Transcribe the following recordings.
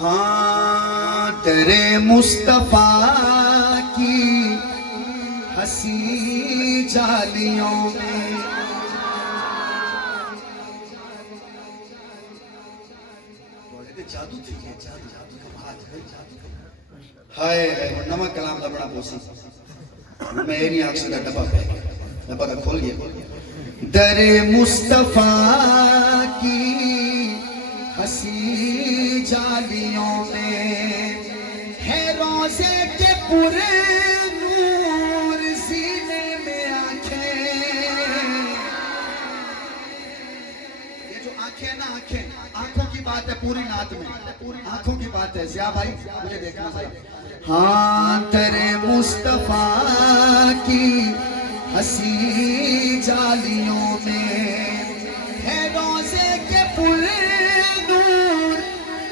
हाँ तेरे मुस्तफा की हंसी जालियों में जादू थी, हाय नमक कलाम का बड़ा मौसम मैं नहीं आग से डब्बा डब्बा का खोल गया। दरे मुस्तफा की हंसी जालियों में है रोजे के पूरे नूर सीने में आंखें। ये जो आंखें ना आंखें आंखों की बात है पूरी नात में, पूरी आंखों की बात है। ज़िया भाई मुझे देखना भाई। हाँ तेरे मुस्तफा की हंसी जालियों में है रोजे के पूरे नूर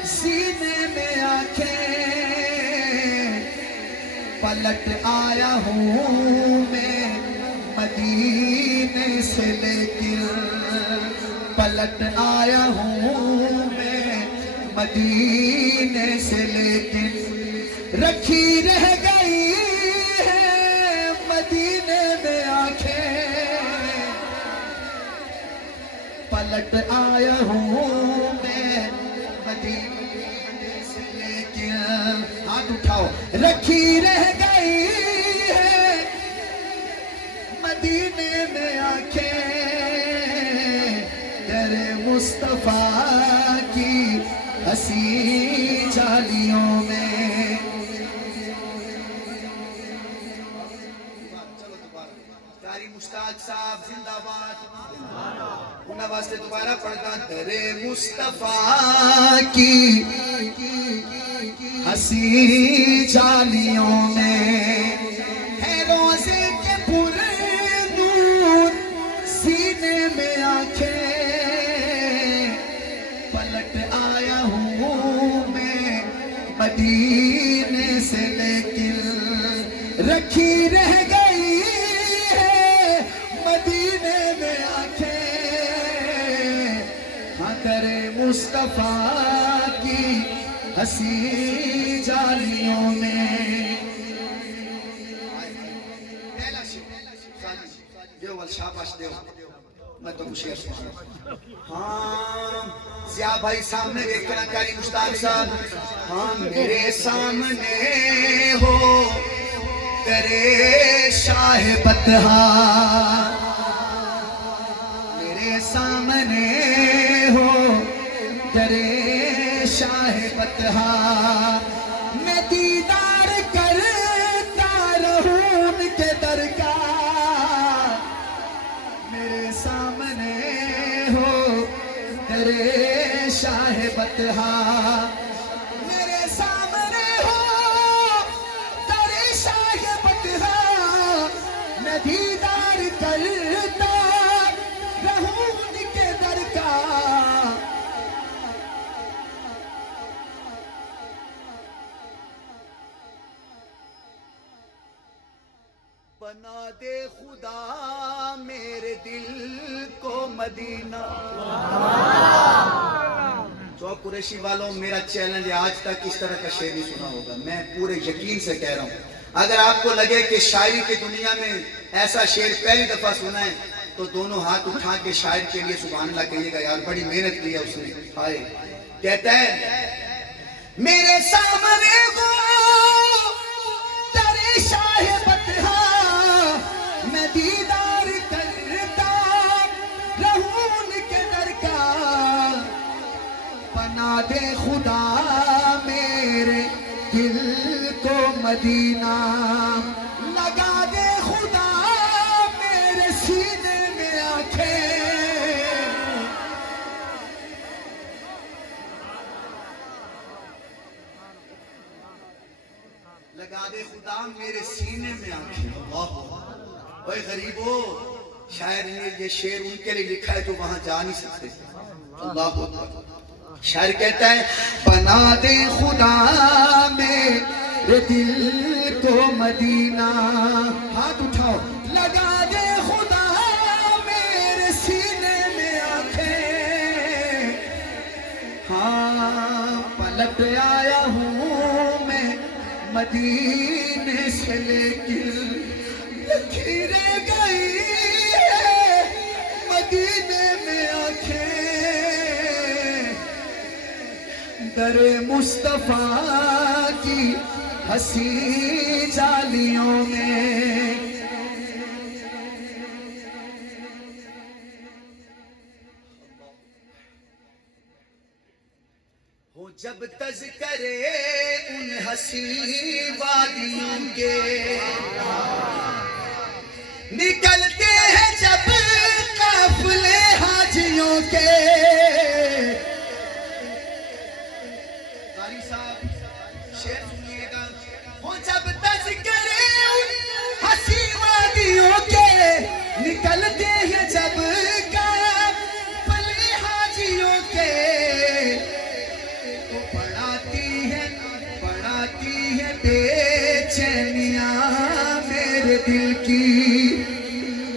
सीने में आंखें। पलट आया हूँ मैं मदीने से लेकर, पलट आया हूँ मैं मदीने से लेकर, रखी रह गई है मदीने में आंखें। पलट आया हूँ मैं मदीने से लेकर, हाथ उठाओ, रखी रह गई है मदीने में आंखें। तेरे मुस्तफा की हंसी जालियों में। कारी मुश्ताक साहब जिंदाबाद। उन्हें वास्ते दोबारा पढ़ता। तेरे मुस्तफा की हंसी जालियों में है रोजे के पूरे नूर सीने में आंखें। पलट आया हूँ मैं मदीने से लेकर, रखी रह गई है मदीने में आंखें। हाँ तेरे मुस्तफा की हंसी जालियों में। शाबाश देव, मैं तो शेर सुना। हाँ ज़िया भाई सामने देखना कारी मुश्ताक साहब। हाँ मेरे सामने हो तेरे शाह बतहा, मेरे सामने हो तेरे शाह बतहा। मैं दीदार करता रहूं उनके दर का, मेरे सामने हो तेरे शाह बतहा। मेरे सामने हो तेरे शाह बतहा, मैं दीदार करता रहूं उनके दर का। बना दे खुदा मेरे दिल को मदीना। जो कुरैशी वालों, मेरा चैलेंज है, आज तक इस तरह का शेर नहीं सुना होगा। मैं पूरे यकीन से कह रहा हूँ, अगर आपको लगे कि शायरी की दुनिया में ऐसा शेर पहली दफा सुना है तो दोनों हाथ उठा के शायर के लिए सुभान अल्लाह कहिएगा। यार बड़ी मेहनत की है उसने। हाय कहता है मेरे सामने वो तेरे शाह बतहा, मैं दीदार करता रहूं उनके दर का। बना दे खुदा मेरे दिल को मदीना, लगा दे खुदा मेरे सीने में आंखें। लगा दे खुदा मेरे सीने में आंखें। ओए गरीबो, शायर ने ये शेर उनके लिए लिखा है जो वहां जा नहीं सकते। अल्लाह अकबर। शायर कहता है बना दे खुदा मेरे दिल को मदीना, हाथ उठाओ, लगा दे खुदा मेरे सीने में आंखें। हाँ पलट आया हूँ मैं मदीने से, लेकिन लकीरें गई है मदीने में आंखें, दरे मुस्तफा की हंसी जालियों में। हो जब तज़किरे उन हंसी वादियों के, निकलते हैं जब काफिले हाजियों के। कारी साहब शेर सुनिएगा। हो जब तज़किरे उन हंसी वादियों के, निकलते हैं जब काफिले हाजियों के, बेचैनियां मेरे दिल की,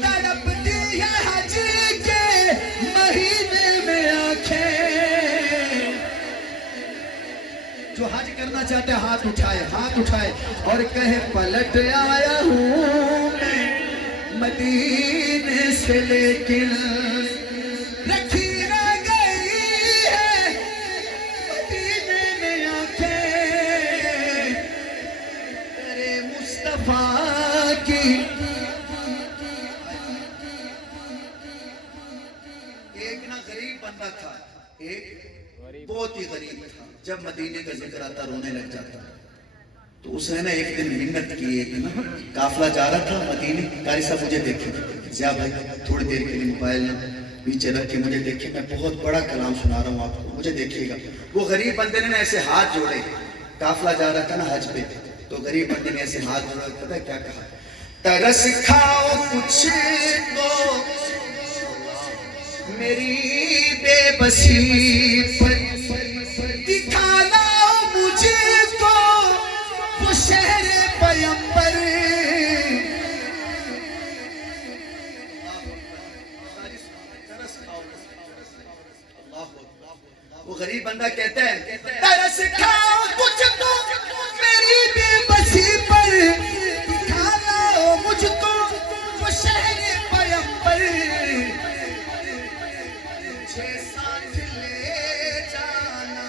तड़पती है हज के महीने में आंखें। जो हज करना चाहते हैं हाथ उठाए और कहे पलट आया हूँ मैं मदीने से, लेकिन रखी ना गई है मदीने में आंखें, तेरे मुस्तफा की। एक ना गरीब बंदा था, एक बहुत ही गरीब था, जब मदीने का जिक्र आता रोने लग जाता। तो उसने ना एक दिन मिन्नत की, एक ना काफिला जा रहा था मदीने। कारी साहब मुझे देखे, ज़िया भाई थोड़ी देर के लिए मोबाइल ना पीछे रख के मुझे देखे, मैं बहुत बड़ा कलाम सुना रहा हूँ आपको, मुझे देखिएगा। वो गरीब बंदे ने ऐसे हाथ जोड़े, काफिला जा रहा था ना हज पे, तो गरीब बंदे ने ऐसे हाथ जोड़े, पता है क्या कहा? तरस खाओ कुछ तो मेरी बेबसी पर, दिखाना मुझको वो शहर पैगंबर। वो गरीब बंदा कहता है तरस खाओ कुछ तो मेरी बेबसी पर, दिखाना मुझको वो शहर पैगंबर। मुझे साथ ले जाना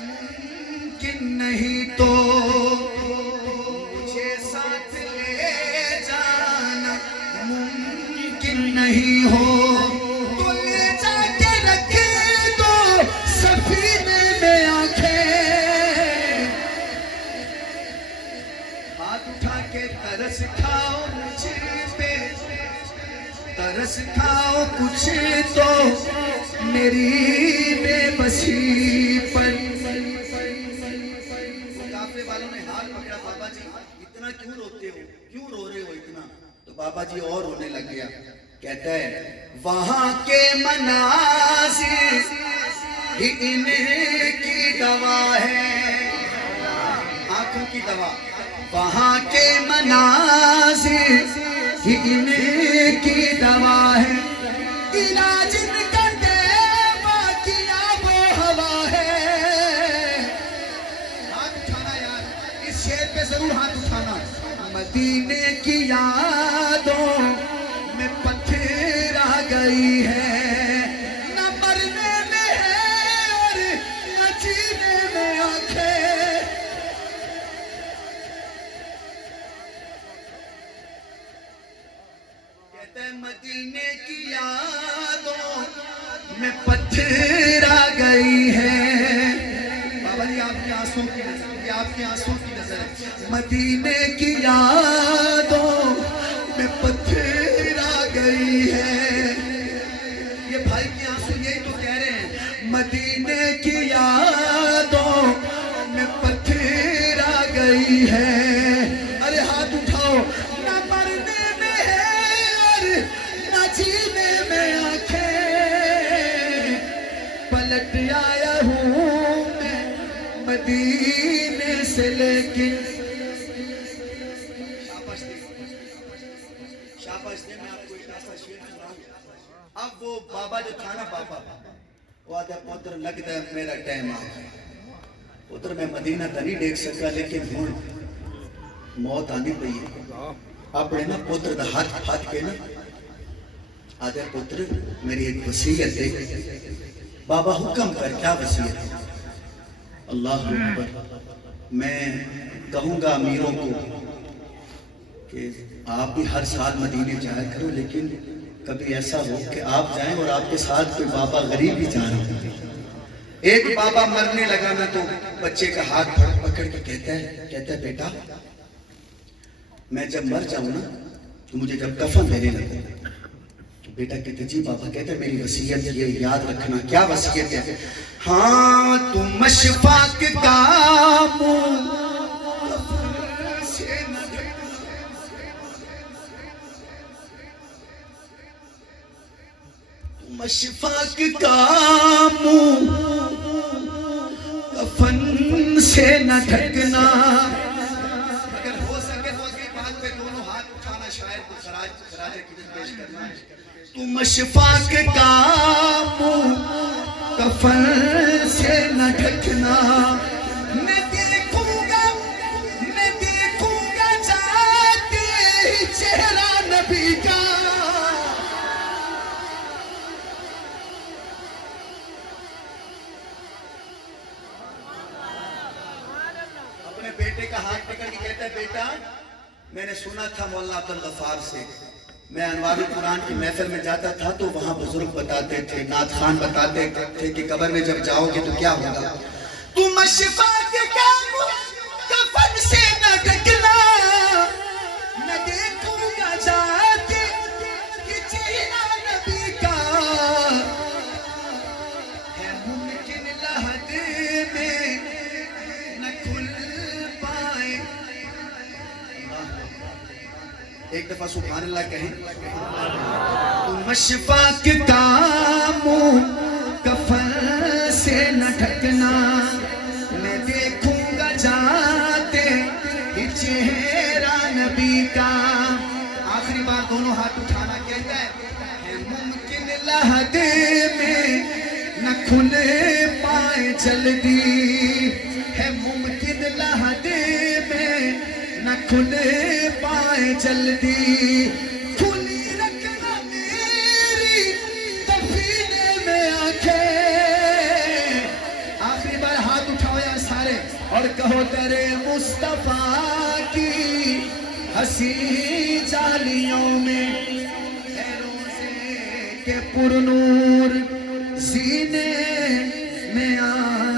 मुमकिन नहीं तो, मुझे साथ ले जाना मुमकिन नहीं हो, तो ले जाके रख दो सफीने में आंखें। हाथ उठा के तरस खाओ मुझ पे, तरस खाओ कुछ तो मेरी बेबसी पर। काफिले वालों ने हाथ पकड़ा, बाबा जी इतना क्यों रोते हो, क्यों रो रहे हो इतना? तो बाबा जी और रोने लग गया। कहता है वहां के मनाज़िर ही इनकी दवा है, आंखों की दवा। वहां के मनाज़िर ही इनकी दवा है, इलाज इनका देवा की आबो हवा है। हाथ उठाना यार, इस शेर पे जरूर हाथ उठाना। मदीने की यादों में पत्थर आ गई है, न मरने में है और न जीने में आंखें। कहते हैं मदीने की यादों में पत्थर आ गई है। बाबा जी आपके आंसुओं की नजर, ये आपके आंसुओं की नजर है। मदीने की यादों में पत्थर आ गई है। ये भाई के आंसू यही तो कह रहे हैं, मदीने की यादों में पत्थर आ गई है। अरे हाथ उठाओ, ना मरने में है और ना जीने में आंखें। पलट आया हूँ मैं मदीने से, लेकिन शाबाश दे, मैं आपको एक ऐसा शेर सुनाऊं। अब वो बाबा जो था ना, बाबा वो आधा पुत्र लगता है मेरा टाइम आ गया। पुत्र मैं मदीना तो नहीं देख सका, लेकिन हुण मौत आनी पई है। अपने ना पुत्र का हाथ फाट के ना आदे पुत्र मेरी एक वसीयत है। बाबा हुक्म कर, क्या वसीयत है? अल्लाह अकबर। मैं कहूँगा अमीरों को कि आप भी हर साल मदीने जाया करो, लेकिन कभी ऐसा हो कि आप जाएं और आपके साथ कोई बाबा गरीब भी जा रहा हो। एक बाबा मरने लगा ना तो बच्चे का हाथ पकड़ के कहता है बेटा मैं जब मर जाऊं ना तो मुझे जब कफन देने लगे, तो बेटा कहते जी बाबा। कहते मेरी वसीयत ये याद रखना। क्या वसीयत है? हाँ तुम मशफाक का मशफाक का मुंह कफन से न ढकना। अगर हो सके तो उसकी बात पे दोनों हाथ उठाना, शायर को खराज की पेश करना। तू मशफाक का मुंह कफन से न ढकना। मैं देखूंगा जाते चेहरा नबी का। बेटे का हाथ पकड़ के कहता है बेटा मैंने सुना था मौलाना अब्दुल गफ्फार से, मैं अनवारुल कुरान की महफिल में जाता था तो वहां बुजुर्ग बताते थे, नात खान बताते थे कि कब्र में जब जाओगे तो क्या होगा। तुम मशफाक का कफन से न ढकना। मैं देखूंगा जाते कि चेहरा नबी का है। मुमकिन लहदे में न खुल पाए। एक दफा सुभान अल्लाह कहें। तुम मशफाक का मुंह कफन से न ढकना। मैं देखूंगा जाते ही चेहरा नबी का। आखिरी बार दोनों हाथ उठाना। कहता है मुमकिन लहदे में न खुले पाए जल्दी। है मुमकिन लहदे में न खुले पाए जल्दी। खुली रखना मेरी तफीने में आंखें। आखिरी बार हाथ उठाओ यार सारे और कहो तेरे मुस्तफा की हंसी जालियों में है रोज़े के पुरनूर सीने में आ